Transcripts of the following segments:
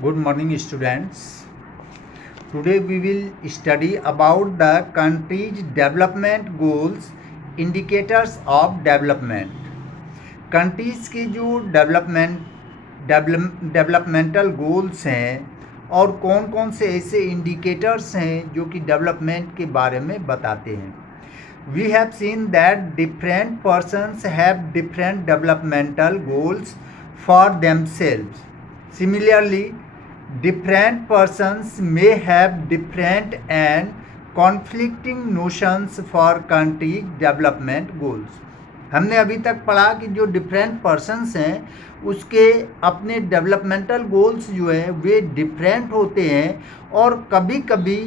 Good morning, students. Today we will study about the country's development goals, indicators of development. Countries के जो developmental goals हैं और कौन कौन से ऐसे इंडिकेटर्स हैं जो कि डेवलपमेंट के बारे में बताते हैं. We have seen that different persons have different developmental goals for themselves. Similarly, different persons may have different and conflicting notions for country development goals. हमने अभी तक पढ़ा कि जो डिफरेंट पर्सन्स हैं उसके अपने डेवलपमेंटल गोल्स जो हैं वे डिफरेंट होते हैं और कभी कभी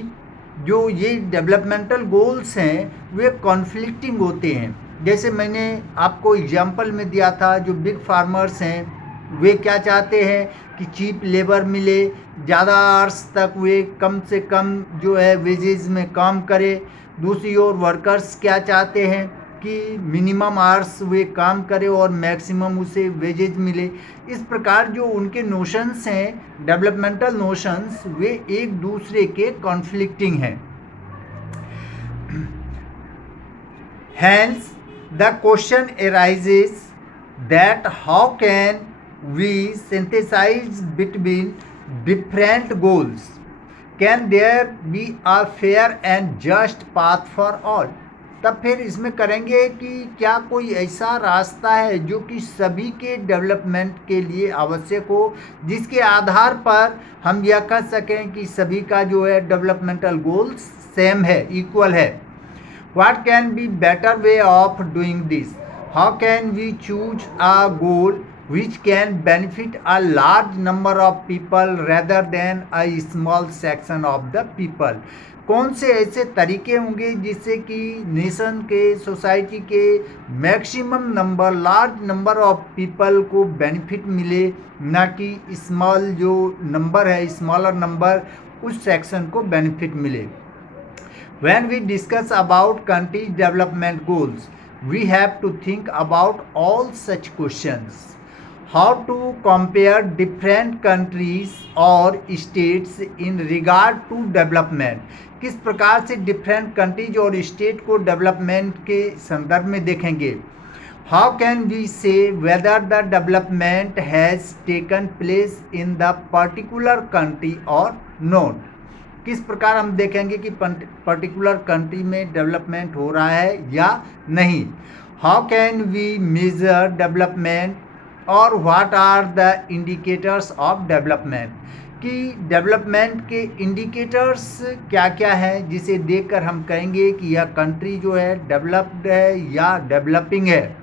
जो ये डेवलपमेंटल गोल्स हैं वे कॉन्फ्लिक्टिंग होते हैं. जैसे मैंने आपको एग्जांपल में दिया था, जो बिग फार्मर्स हैं वे क्या चाहते हैं कि चीप लेबर मिले, ज़्यादा आवर्स तक वे कम से कम जो है वेजेस में काम करें. दूसरी ओर वर्कर्स क्या चाहते हैं कि मिनिमम आवर्स वे काम करें और मैक्सिमम उसे वेजेज मिले. इस प्रकार जो उनके नोशंस हैं, डेवलपमेंटल नोशंस, वे एक दूसरे के कॉन्फ्लिक्टिंग हैं. Hence, the question arises that how can we synthesize between different goals? Can there be a fair and just path for all? तब फिर इसमें करेंगे कि क्या कोई ऐसा रास्ता है जो कि सभी के डेवलपमेंट के लिए आवश्यक हो, जिसके आधार पर हम यह कह सकें कि सभी का जो है डेवलपमेंटल गोल्स सेम है, इक्वल है. What can be better way of doing this? How can we choose a goal which can benefit a large number of people rather than a small section of the people? कौन से ऐसे तरीके होंगे जिससे कि nation के, society के maximum number, large number of people को बेनिफिट मिले, ना कि स्मॉल जो नंबर है, स्मॉलर नंबर, उस सेक्शन को बेनिफिट मिले. When we discuss about country development goals, we have to think about all such questions. How to compare different countries or states in regard to development. किस प्रकार से different countries और state को development के संदर्भ में देखेंगे. How can we say whether the development has taken place in the particular country or not? किस प्रकार हम देखेंगे कि पर्टिकुलर कंट्री में डेवलपमेंट हो रहा है या नहीं. How can we measure development और what are the indicators of development, कि डेवलपमेंट के इंडिकेटर्स क्या क्या हैं जिसे देखकर हम कहेंगे कि यह कंट्री जो है डेवलप्ड है या डेवलपिंग है.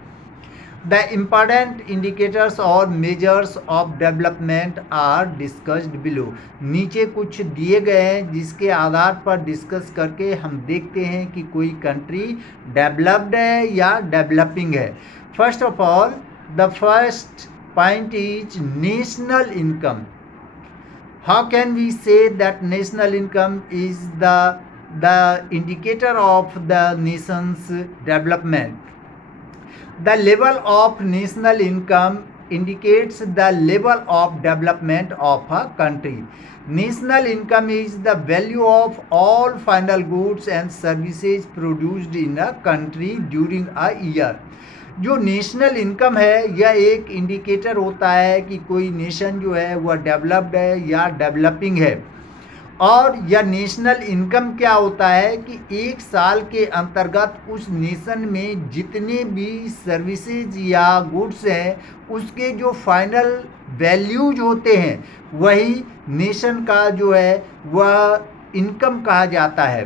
The important indicators or measures of development are discussed below. नीचे कुछ दिए गए हैं जिसके आधार पर डिस्कस करके हम देखते हैं कि कोई कंट्री डेवलप्ड है या डेवलपिंग है. First of all, the first point is national income. How can we say that national income is the indicator of the nation's development. The level of national income indicates the level of development of a country. National income is the value of all final goods and services produced in a country during a year. जो national income है यह एक indicator होता है कि कोई nation जो है वह डेवलप्ड है या डेवलपिंग है. और यह नेशनल इनकम क्या होता है कि एक साल के अंतर्गत उस नेशन में जितने भी सर्विसेज या गुड्स हैं उसके जो फाइनल वैल्यूज होते हैं वही नेशन का जो है वह इनकम कहा जाता है.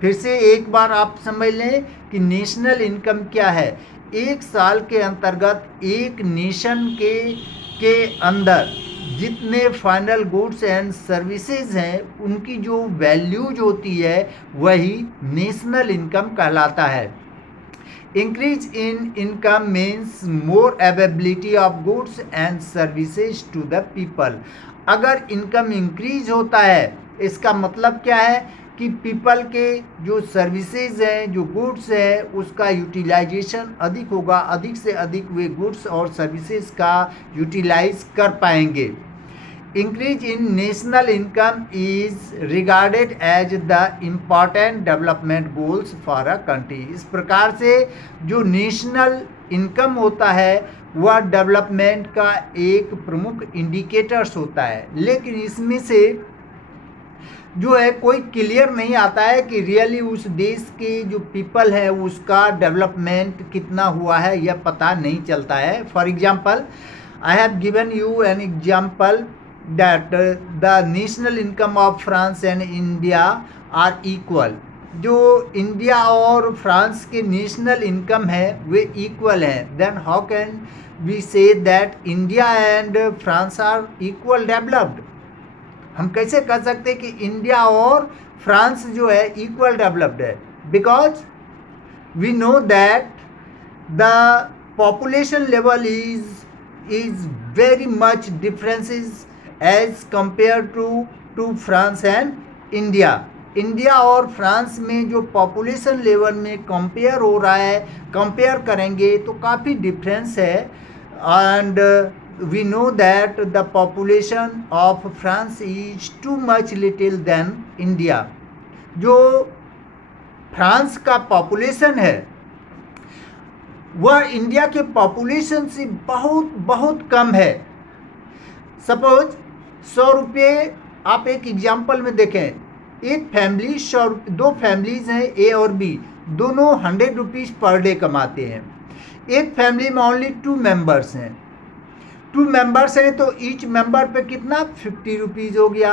फिर से एक बार आप समझ लें कि नेशनल इनकम क्या है. एक साल के अंतर्गत एक नेशन के अंदर जितने फाइनल गुड्स एंड सर्विसेज हैं उनकी जो वैल्यूज होती है वही नेशनल इनकम कहलाता है. Increase in income means more availability of goods and services to the people. अगर इनकम इंक्रीज होता है इसका मतलब क्या है कि पीपल के जो सर्विसेज हैं, जो गुड्स हैं, उसका यूटिलाइजेशन अधिक होगा, अधिक से अधिक वे गुड्स और सर्विसेज का यूटिलाइज कर पाएंगे. Increase in national income is regarded as the important development goals for a country. इस प्रकार से जो नेशनल इनकम होता है वह डेवलपमेंट का एक प्रमुख इंडिकेटर्स होता है, लेकिन इसमें से जो है कोई क्लियर नहीं आता है कि रियली उस देश के जो पीपल है उसका डेवलपमेंट कितना हुआ है, यह पता नहीं चलता है। For example, I have given you an example that the national income of France and India are equal. जो इंडिया और फ्रांस के नेशनल इनकम है वे इक्वल है, then how can we say that India and France are equal developed. हम कैसे कह सकते हैं कि इंडिया और फ्रांस जो है इक्वल डेवलप्ड है? Because we know that the population level is very much differences as compare to France and India. India और फ्रांस में जो पॉपुलेशन लेवल में कंपेयर हो रहा है, कंपेयर करेंगे तो काफ़ी डिफरेंस है। And we know that the population of France is too much little than India। जो फ्रांस का पॉपुलेशन है वह इंडिया के पॉपुलेशन से बहुत बहुत कम है। सपोज 100 रुपये, आप एक एग्जांपल में देखें, एक फैमिली 100, दो फैमिलीज हैं ए और बी, दोनों 100 रुपीज़ पर डे कमाते हैं। एक फैमिली में ओनली 2 मेंबर्स हैं, 2 मेंबर्स हैं तो ईच मेंबर पे कितना 50 रुपीज़ हो गया।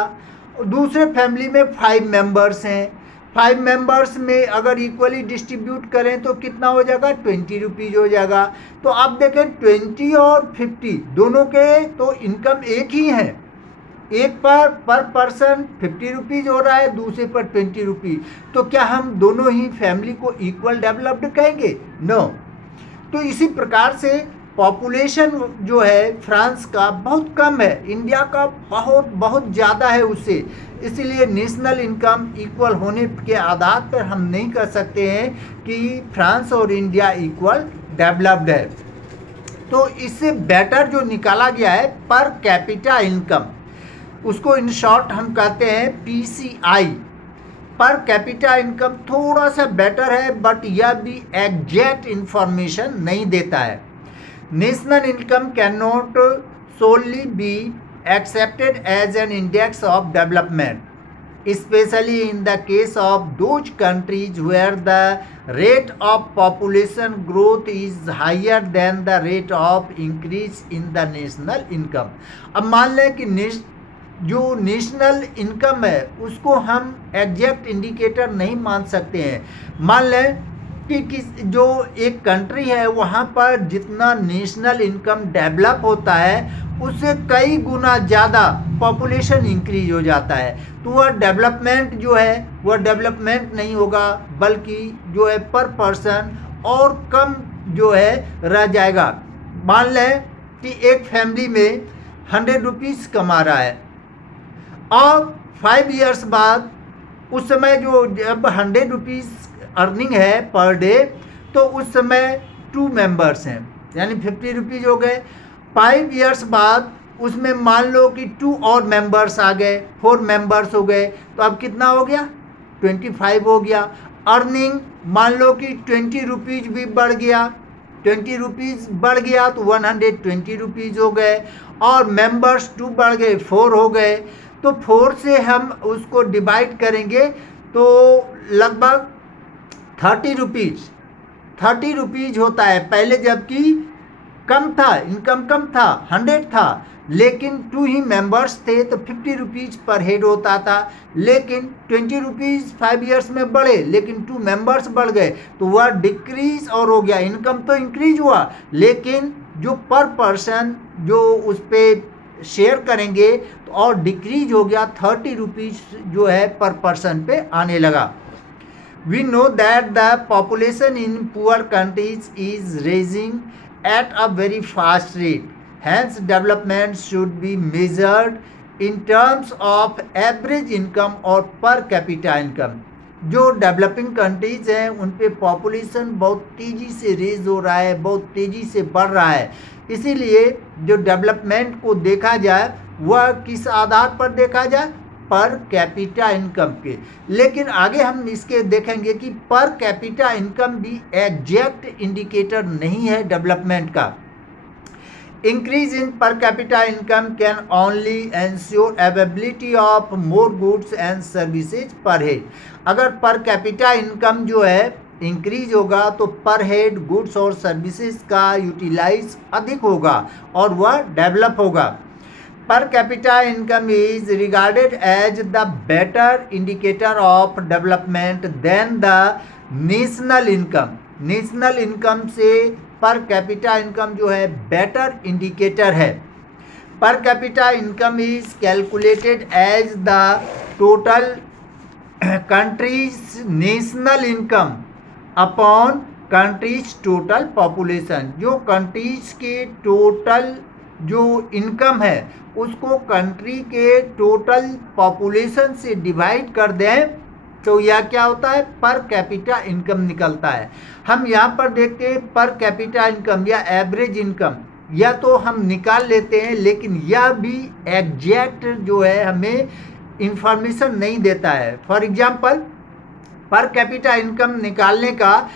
और दूसरे फैमिली में 5 मेंबर्स हैं, 5 मेंबर्स में अगर इक्वली डिस्ट्रीब्यूट करें तो कितना हो जाएगा 20 रुपीज़ हो जाएगा। तो आप देखें 20 और 50 दोनों के तो इनकम एक ही है, एक पर पर्सन 50 रुपीज़ हो रहा है, दूसरे पर 20 रुपीज़, तो क्या हम दोनों ही फैमिली को इक्वल डेवलप्ड कहेंगे? नो। तो इसी प्रकार से पॉपुलेशन जो है फ्रांस का बहुत कम है, इंडिया का बहुत बहुत ज़्यादा है उससे, इसलिए नेशनल इनकम इक्वल होने के आधार पर हम नहीं कह सकते हैं कि फ्रांस और इंडिया इक्वल डेवलप्ड है। तो इससे बेटर जो निकाला गया है पर कैपिटा इनकम, उसको इन शॉर्ट हम कहते हैं PCI, पर कैपिटा इनकम थोड़ा सा बेटर है, बट यह भी एग्जैक्ट इंफॉर्मेशन नहीं देता है। National income cannot solely be accepted as an index of development, especially in the case of those countries where the rate of population growth is higher than the rate of increase in the national income। अब मान लें कि जो national income है उसको हम exact indicator नहीं मान सकते हैं। मान लें कि जो एक कंट्री है वहाँ पर जितना नेशनल इनकम डेवलप होता है उससे कई गुना ज़्यादा पॉपुलेशन इंक्रीज हो जाता है, तो वह डेवलपमेंट जो है वह डेवलपमेंट नहीं होगा, बल्कि जो है पर पर्सन और कम जो है रह जाएगा। मान लें कि एक फैमिली में 100 रुपीज़ कमा रहा है और 5 इयर्स बाद उस समय जो जब 100 रुपीज़ अर्निंग है पर डे, तो उस समय 2 मेंबर्स हैं यानी 50 रुपीज़ हो गए। 5 इयर्स बाद उसमें मान लो कि 2 और मेंबर्स आ गए, 4 मेंबर्स हो गए, तो अब कितना हो गया 25 हो गया। अर्निंग मान लो कि 20 रुपीज़ भी बढ़ गया, 20 रुपीज़ बढ़ गया तो 120 रुपीज़ हो गए, और मेंबर्स 2 बढ़ गए 4 हो गए, तो 4 से हम उसको डिवाइड करेंगे तो लगभग 30 रुपीज़ होता है। पहले जबकि कम था, इनकम कम था, 100 था, लेकिन 2 ही मेंबर्स थे तो 50 रुपीज़ पर हेड होता था, लेकिन 20 रुपीज़ 5 इयर्स में बढ़े लेकिन 2 मेंबर्स बढ़ गए तो वह डिक्रीज और हो गया। इनकम तो इंक्रीज हुआ लेकिन जो पर पर्सन जो उस पर शेयर करेंगे तो और डिक्रीज हो गया, 30 रुपीज़ जो है पर पर्सन पे आने लगा। We know that the population in poor countries is rising at a very fast rate. Hence, development should be measured in terms of average income और per capita income। जो डेवलपिंग कंट्रीज हैं उन पे population बहुत तेज़ी से raise हो रहा है, बहुत तेज़ी से बढ़ रहा है, इसीलिए जो डेवलपमेंट को देखा जाए वह किस आधार पर देखा जाए, पर कैपिटा इनकम के। लेकिन आगे हम इसके देखेंगे कि पर कैपिटा इनकम भी एग्जैक्ट इंडिकेटर नहीं है डेवलपमेंट का। Increase in per capita income can only ensure availability of more goods and services per head। अगर पर कैपिटा इनकम जो है इंक्रीज होगा तो पर हेड गुड्स और सर्विसेज का यूटिलाइज अधिक होगा और वह डेवलप होगा। Per capita income is regarded as the better indicator of development than the national income. National income से पर कैपिटा इनकम जो है बेटर इंडिकेटर है। Per capita income is calculated as the total country's national income upon country's total population. जो country's के total जो income है उसको country के टोटल पॉपुलेशन से डिवाइड कर दें तो यह क्या होता है, पर कैपिटा इनकम निकलता है। हम यहाँ पर देखते हैं पर कैपिटा इनकम या एवरेज इनकम, या तो हम निकाल लेते हैं लेकिन यह भी एग्जैक्ट जो है हमें इंफॉर्मेशन नहीं देता है। फॉर एग्जांपल पर कैपिटा इनकम निकालने का,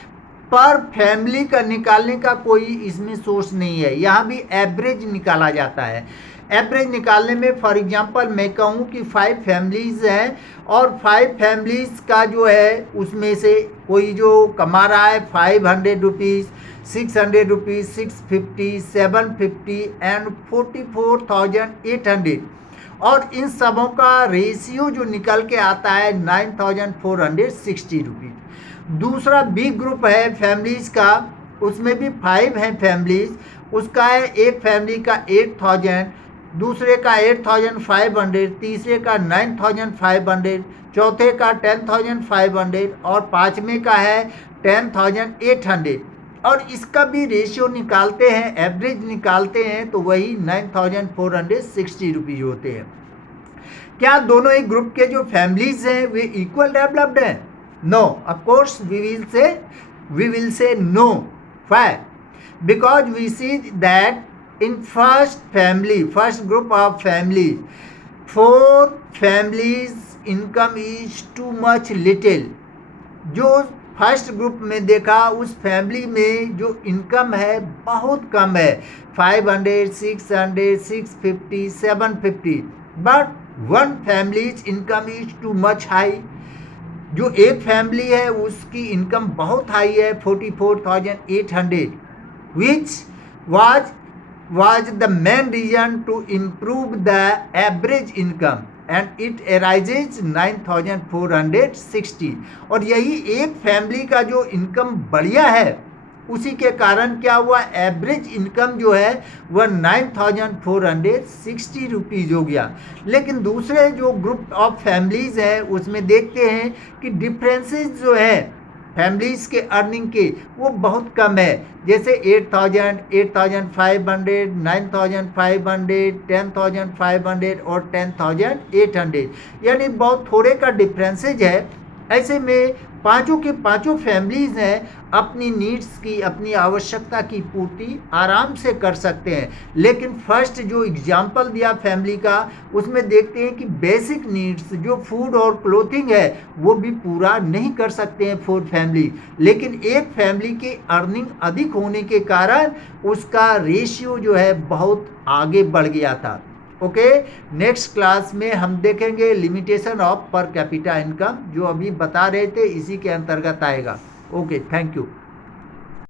पर फैमिली का निकालने का कोई इसमें सोर्स नहीं है। यहाँ भी एवरेज निकाला जाता है। एवरेज निकालने में फॉर एग्जांपल मैं कहूँ कि 5 फैमिलीज़ हैं और 5 फैमिलीज़ का जो है उसमें से कोई जो कमा रहा है 500 रुपीज़, 600 रुपीज़, 650, 750 एंड 44,800, और इन सबों का रेशियो जो निकल के आता है 9,460 रुपीज़। दूसरा बी ग्रुप है फैमिलीज़ का, उसमें भी 5 हैं फैमिलीज़, उसका है एक फैमिली का 8,000, दूसरे का 8,500, तीसरे का 9,500, चौथे का 10,500 और पाँचवें का है 10,800। और इसका भी रेशियो निकालते हैं, एवरेज निकालते हैं तो वही 9,460 रुपीज़ होते हैं। क्या दोनों ही ग्रुप के जो फैमिलीज हैं वे इक्वल डेवलप्ड हैं? No, of course we will say no. Why? Because we see that in first group of families, 4 families income is too much little। जो फर्स्ट ग्रुप में देखा उस फैमिली में जो इनकम है बहुत कम है, 500, 600, 650, 750, but one families income is too much high. जो एक फैमिली है उसकी इनकम बहुत हाई है, 44,800, which was the main reason to improve the average income and it arises 9,460। और यही एक फैमिली का जो इनकम बढ़िया है उसी के कारण क्या हुआ, एवरेज इनकम जो है वह 9,460 रुपीज़ हो गया। लेकिन दूसरे जो ग्रुप ऑफ फैमिलीज़ हैं उसमें देखते हैं कि डिफरेंसेस जो है फैमिलीज़ के अर्निंग के वो बहुत कम है, जैसे 8,000, 8,500, 9,500, 10,500 और 10,800, यानी बहुत थोड़े का डिफरेंसेज है। ऐसे में पांचों के पांचों फैमिलीज़ हैं अपनी नीड्स की, अपनी आवश्यकता की पूर्ति आराम से कर सकते हैं। लेकिन फर्स्ट जो एग्जाम्पल दिया फैमिली का उसमें देखते हैं कि बेसिक नीड्स जो फूड और क्लोथिंग है वो भी पूरा नहीं कर सकते हैं 4 फैमिली। लेकिन एक फैमिली के अर्निंग अधिक होने के कारण उसका रेशियो जो है बहुत आगे बढ़ गया था। ओके, नेक्स्ट क्लास में हम देखेंगे लिमिटेशन ऑफ पर कैपिटा इनकम, जो अभी बता रहे थे इसी के अंतर्गत आएगा। Okay, thank you.